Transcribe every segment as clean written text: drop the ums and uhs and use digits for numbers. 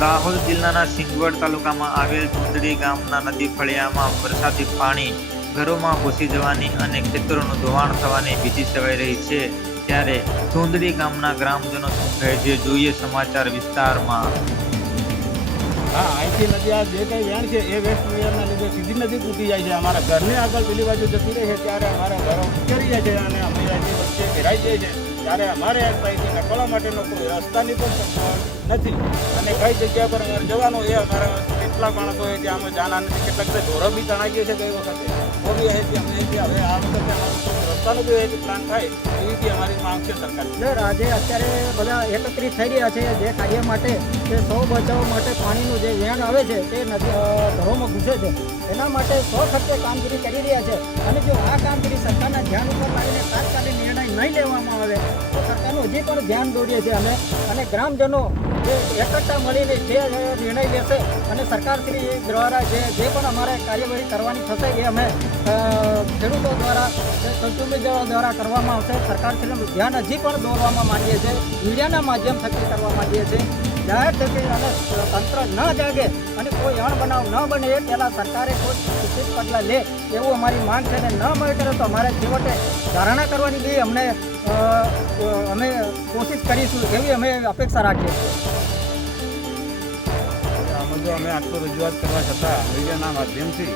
દાહોદ જિલ્લાના સિંગવડ તાલુકામાં આવેલ ધુંધળી ગામના નદી ફળિયામાં વરસાદી પાણી ઘરોમાં ઘૂસી જવાની અને ખેતરોનું ધોવાણ થવાની ભીતિ સેવાઈ રહી છે। ત્યારે ધુંધળી ગામના ગ્રામજનો શું કહે છે, જોઈએ સમાચાર વિસ્તારમાં। हाँ, અહીંથી નદી આ જે કંઈ વેણ છે એ વેસ્ટ વેરના લીધે સીધી નદી તૂટી જાય છે। અમારા ઘરની આગળ પેલી બાજુ જતી રહે છે ત્યારે અમારા ઘરો ઉતરી જાય છે અને અમે અહીંથી વચ્ચે ઘેરાઈ જાય છે ત્યારે અમારે અહીંથી નીકળવા માટેનો કોઈ રસ્તાની પણ સગવડ નથી અને કઈ જગ્યા પર અમારે જવાનું એ અમારા કેટલા માણસો જે આમાં જાના નથી, કેટલાક ઢોરો બી તણાઈ ગયો છે ગઈ વખતે તો બી અહીંથી અમે અહીંથી હવે આ વખતે અમારું રસ્તાનો બી અહીંથી પ્લાન થાય એવી બી અમારી માંગ છે સરકાર। સર, આજે અત્યારે બધા એકત્રિત થઈ રહ્યા છે જે કાર્ય માટે કે સૌ બચાવ માટે પાણીનું જે વેણ આવે છે તે ઘરોમાં ઘૂસે છે એના માટે સો ખર્ચે કામગીરી કરી રહ્યા છે અને જો આ કામગીરી સરકારના ધ્યાન ઉપર લાવીને તાત્કાલિક નિર્ણય નહીં લેવામાં આવે તો સરકારનું હજી પણ ધ્યાન દોરીએ છીએ અમે અને ગ્રામજનો જે એકઠા મળીને જે નિર્ણય લેશે અને સરકારશ્રી દ્વારા જે પણ અમારે કાર્યવાહી કરવાની થશે એ અમે ખેડૂતો દ્વારા સંતુલિત દ્વારા કરવામાં આવશે। સરકારશ્રીનું ધ્યાન હજી પણ દોરવામાં માંગીએ છીએ, મીડિયાના માધ્યમ થકી કરવા માંગીએ છીએ। જાહેર થકી અને તંત્ર ન જાગે અને કોઈ અણબનાવ ન બને એ પહેલાં સરકારે કોઈ ઉચિત પગલાં લે એવું અમારી માંગ છે અને ન મળે કરે તો અમારે છેવટે ધારણા કરવાની બી અમે કોશિશ કરીશું એવી અમે અપેક્ષા રાખીએ છીએ। આમાં જો અમે આટલું રજૂઆત કરવા છતાં મીડિયાના માધ્યમથી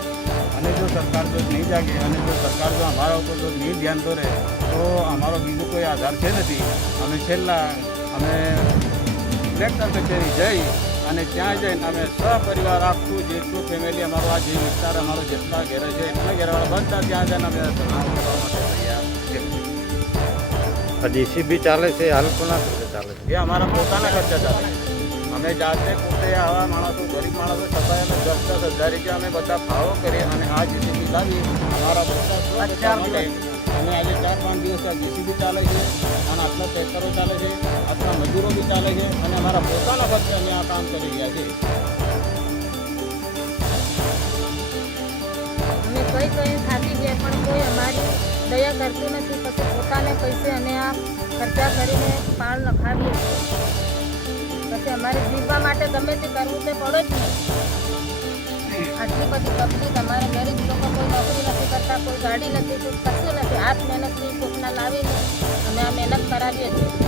અને જો સરકાર જો નહીં જાગે અને જો સરકાર જો અમારા ઉપર જો નહીં ધ્યાન દોરે તો અમારો બીજો કોઈ આધાર છે નથી। અમે છેલ્લા અમે કલેક્ટર કચેરી જઈ અને ત્યાં જઈને અમે સહપરિવાર આખું જેટલું ફેમિલી અમારો આ જે વિસ્તાર અમારો જેટલા ઘેરે છે એટલા ઘેરવાળા બધા ત્યાં જઈને અમે ધરણાઓ કરવા માટે તૈયાર છે। જેસીબી ચાલે છે, હાલ કોના ખર્ચે ચાલે છે? એ અમારા પોતાના ખર્ચા ચાલે છે। અમે જાતે પોતે આવા માણસો ગરીબ માણસો છતાં અમે 10-10 હજાર રૂપિયા અમે બધા ફાળો કરીએ અને આ જેસીબી લાવી અમારા બધા અમે આજે 4-5 દિવસ આ જેસીબી ચાલે છે અને આટલા ટ્રેક્ટરો ચાલે છે, આટલા મજૂરો બી ચાલે છે અને અમારા પોતાના ખર્ચે અમે આ કામ કરી રહ્યા છીએ। અમે કઈ થાકી ગયા પણ કોઈ અમારી દયા કરતું નથી, પછી પોતાને પૈસે અમે આ ખર્ચા કરીને પાળ નખાવીએ છીએ। પછી અમારે જીવવા માટે ગમે તે કરવું તે પડે જ નહીં। આટલી બધી તકલીફ અમારા ગરીબ લોકો કોઈ નોકરી નથી કરતા, કોઈ ગાડી નથી, કોઈ કશું નથી, હાથ મહેનતથી કોકના લાવીને અમે આ મહેનત કરાવીએ છીએ।